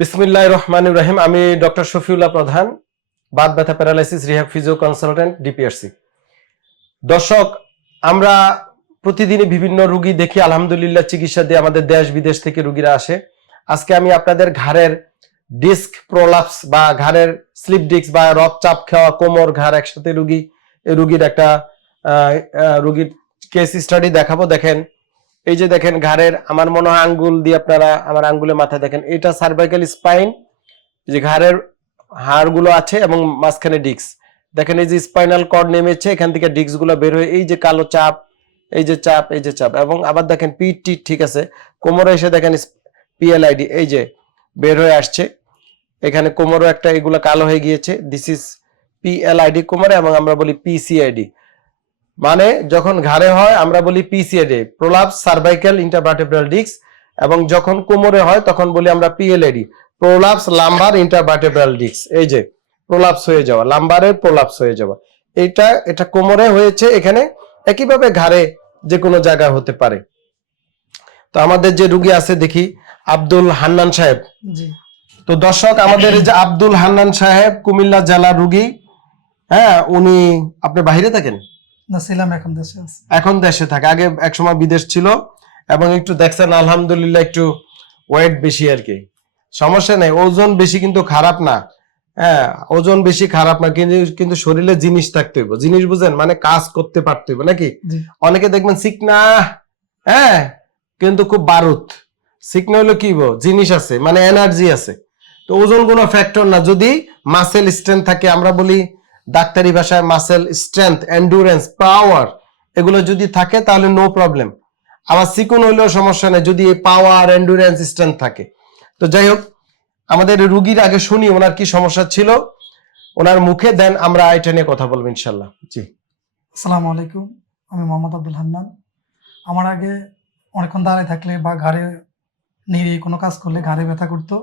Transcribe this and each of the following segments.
বিসমিল্লাহ রহমান রহিম। আমি ডক্টর শফিউল্লাহ প্রধান, বাদ ব্যথা paralysis rehab physio consultant, DPRC. দর্শক, আমরা প্রতিদিনই বিভিন্ন রুগী দেখি, আলহামদুলিল্লাহ চিকিৎসা দিয়ে আমাদের দেশ বিদেশ থেকে রুগীরা আসে। আজকে আমি আপনাদের ঘাড়ের ডিস্ক প্রোলাপস বা ঘাড়ের স্লিপ ডিস্ক বা রক্তচাপ খাওয়া, কোমর, ঘাড় একসাথে রুগী, রুগীর একটা রুগীর কেস স্টাডি দেখাবো। দেখেন এই যে দেখেন ঘাড়ের, আমার মনে হয় আঙ্গুল দিয়ে আপনারা আমার আঙ্গুলের মাথায় দেখেন, এটা সার্ভাইকাল স্পাইন যে ঘাড়ের হাড়গুলো আছে এবং মাঝখানে ডিস্ক। দেখেন এই যে স্পাইনাল কর্ড নেমেছে, এখান থেকে ডিস্কগুলো বের হয়ে এই যে কালো চাপ, এই যে চাপ, এই যে চাপ এবং আবার দেখেন পিটি ঠিক আছে, কোমরে এসে দেখেন পিএলআইডি এই যে বের হয়ে আসছে। এখানে কোমরও একটা এগুলো কালো হয়ে গিয়েছে দিস ইজ পিএলআইডি কোমরে এবং আমরা বলি পিসিআইডি মানে যখন ঘাড়ে হয় আমরা বলি PCAD prolapse cervical intervertebral disc এবং যখন কোমরে হয় তখন বলি আমরা PLAD prolapse lumbar intervertebral disc এই যে প্রোলাপস হয়ে যাওয়া লাম্বারের প্রোলাপস হয়ে যাওয়া। এটা এটা কোমরে হয়েছে এখানে একইভাবে ঘাড়ে যে কোনো জায়গায় হতে পারে। তো আমাদের যে রুগী আছে দেখি আব্দুল হান্নান সাহেব। জি। তো দর্শক আমাদের এই যে আব্দুল হান্নান সাহেব কুমিল্লা জেলার রুগী হ্যাঁ উনি আপনি বাইরে থাকেন? না ছিলাম এখন দেশে আছে। এখন দেশে থাকে। আগে একসময় বিদেশ ছিল এবং একটু দেখছেন আলহামদুলিল্লাহ একটু ওয়েট বেশি আর কি। সমস্যা নেই ওজন বেশি কিন্তু খারাপ না। হ্যাঁ ওজন বেশি খারাপ না কিন্তু কিন্তু শরীরে জিনিস থাকতে হইব। জিনিস বুঝেন মানে কাজ করতে পারতে হইব নাকি? অনেকে দেখবেন সিকনা হ্যাঁ কিন্তু খুব বারুদ। সিকনা হলো কি জিনিস আছে মানে এনার্জি আছে। তো ওজন কোনো ফ্যাক্টর না। যদি মাসেল স্ট্রেংথ থাকে আমরা বলি ডাক্তারি ভাষায় মাসেল স্ট্রেংথ এন্ডুরেন্স পাওয়ার এগুলো যদি থাকে তাহলে নো প্রবলেম আবার সিকুন হইলেও সমস্যা নেই, যদি পাওয়ার এন্ডুরেন্স স্ট্রেংথ থাকে। তো যাই হোক, আমাদের রুগীর আগে শুনি ওনার কি সমস্যা ছিল। ওনার মুখে দেন আমরা এটা নিয়ে কথা বলব ইনশাল্লাহ জি। আসসালামু আলাইকুম, আমি মোহাম্মদ আব্দুল হান্নান। আমার আগে অনেকক্ষণ দাঁড়ায় থাকলে বা ঘাড়ে নিয়ে কোনো কাজ করলে ঘাড়ে ব্যথা করতো।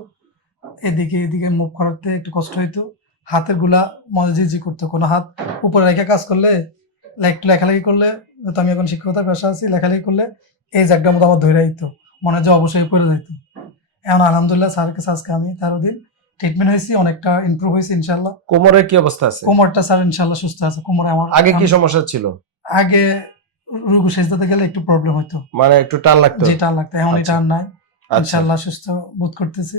এদিকে এদিকে মুভ করাতে একটু কষ্ট হইতো। হাতেরগুলা মজাজি করতো। কোনো হাত উপরে রেখে কাজ করলে একটু লেখালেখি করলে তো আমি এখন শিক্ষকতার পেশা আছি লেখালেখি করলে এই জায়গাটার মতো আমার ধরে দিত। মনে হয় যে অবশ্যই পড়ে যেত। এখন আলহামদুলিল্লাহ স্যারের কাছে আজকে আমি তেরো দিন ট্রিটমেন্ট হয়েছি অনেকটা ইমপ্রুভ হয়েছে ইনশাল্লাহ কোমরের কি অবস্থা আছে? কোমরটা স্যার ইনশাল্লাহ সুস্থ আছে। কোমরে আমার আগে কি সমস্যা ছিল? আগে রুগু সেজদাতে গেলে একটু প্রবলেম হতো মানে একটু টান লাগতো? যেটা লাগতো। এখন আচ্ছা। আর নাই। আচ্ছা। ইনশাল্লাহ সুস্থ বোধ করতেছি।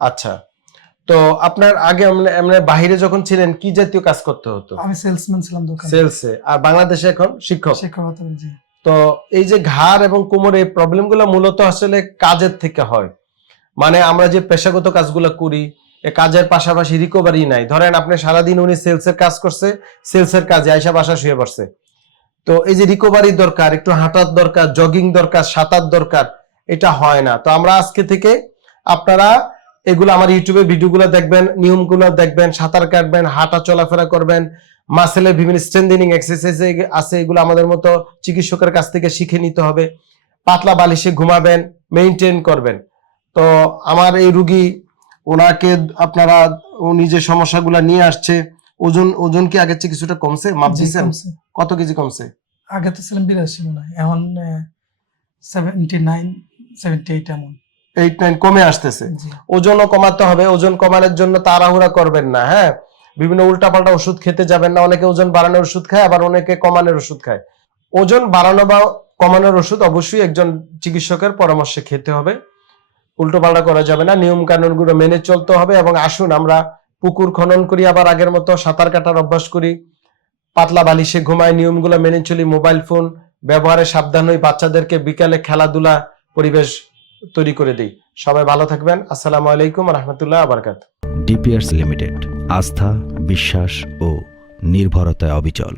আচ্ছা। তো আপনার আগে এমনি বাহিরে যখন ছিলেন কি জাতীয় কাজ করতে হতো? আমি সেলসম্যান ছিলাম দোকানে। সেলসে আর বাংলাদেশে এখন শিক্ষক? শিক্ষকতা জি। তো এই যে ঘাড় এবং কোমরে এই প্রবলেমগুলো মূলত আসলে কাজের থেকে হয়। মানে আমরা যে পেশাগত কাজগুলো করি কাজের পাশাপাশি রিকভারি নাই। ধরেন আপনি সারাদিন উনি সেলসের কাজ করছে সেলসের কাজে আইসা বাসা শুয়ে পড়ছে। তো এই যে রিকভারি দরকার একটু হাঁটার দরকার জগিং দরকার সাঁতার দরকার এটা হয় না। তো আমরা আজকে থেকে আপনারা এগুলো আমার ইউটিউবে ভিডিওগুলো দেখবেন নিয়মগুলো দেখবেন সাঁতার কাটবেন হাঁটা চলাফেরা করবেন মাসেলের বিভিন্ন স্ট্রেন্থেনিং এক্সারসাইজ আছে এগুলো আমাদের মতো চিকিৎসকের কাছ থেকে শিখে নিতে হবে। পাতলা বালিশে ঘুমাবেন মেনটেন করবেন। তো আমার এই রুগী ওনাকে আপনারা উনি যে সমস্যাগুলো নিয়ে আসছে। ওজন ওজন কি আগের চেয়ে কিছুটা কমছে? মাপ জি, কমছে। কত কেজি কমছে? আগে তো ছিলাম বিরাশি মনে হয় এখন সেভেন্টি নাইন সেভেন্টি এইট এমন। এইট নাইন কমে আসতেছে। ওজনও কমাতে হবে ওজন কমানোর জন্য তাড়াহুড়া করবেন না হ্যাঁ? বিভিন্ন উল্টাপাল্টা ওষুধ খেতে যাবেন না অনেকে ওজন বাড়ানোর ওষুধ খায় আবার অনেকে কমানোর ওষুধ খায়। ওজন বাড়ানো বা কমানোর ওষুধ অবশ্যই একজন চিকিৎসকের পরামর্শে খেতে হবে। উল্টোপাল্টা করা যাবে না নিয়ম কানুনগুলো মেনে চলতে হবে এবং আসুন আমরা পুকুর খনন করি আবার আগের মতো সাঁতার কাটার অভ্যাস করি। পাতলা বালিশে ঘুমাই নিয়মগুলো মেনে চলি মোবাইল ফোন ব্যবহারে সাবধান হই বাচ্চাদেরকে বিকালে খেলাধুলা পরিবেশ তৈরি করে দিই। সবাই ভালো থাকবেন। আসসালামু আলাইকুম রহমতুল্লাহ আবরকাত। ডিপিআরস লিমিটেড, আস্থা, বিশ্বাস ও নির্ভরতায় অবিচল।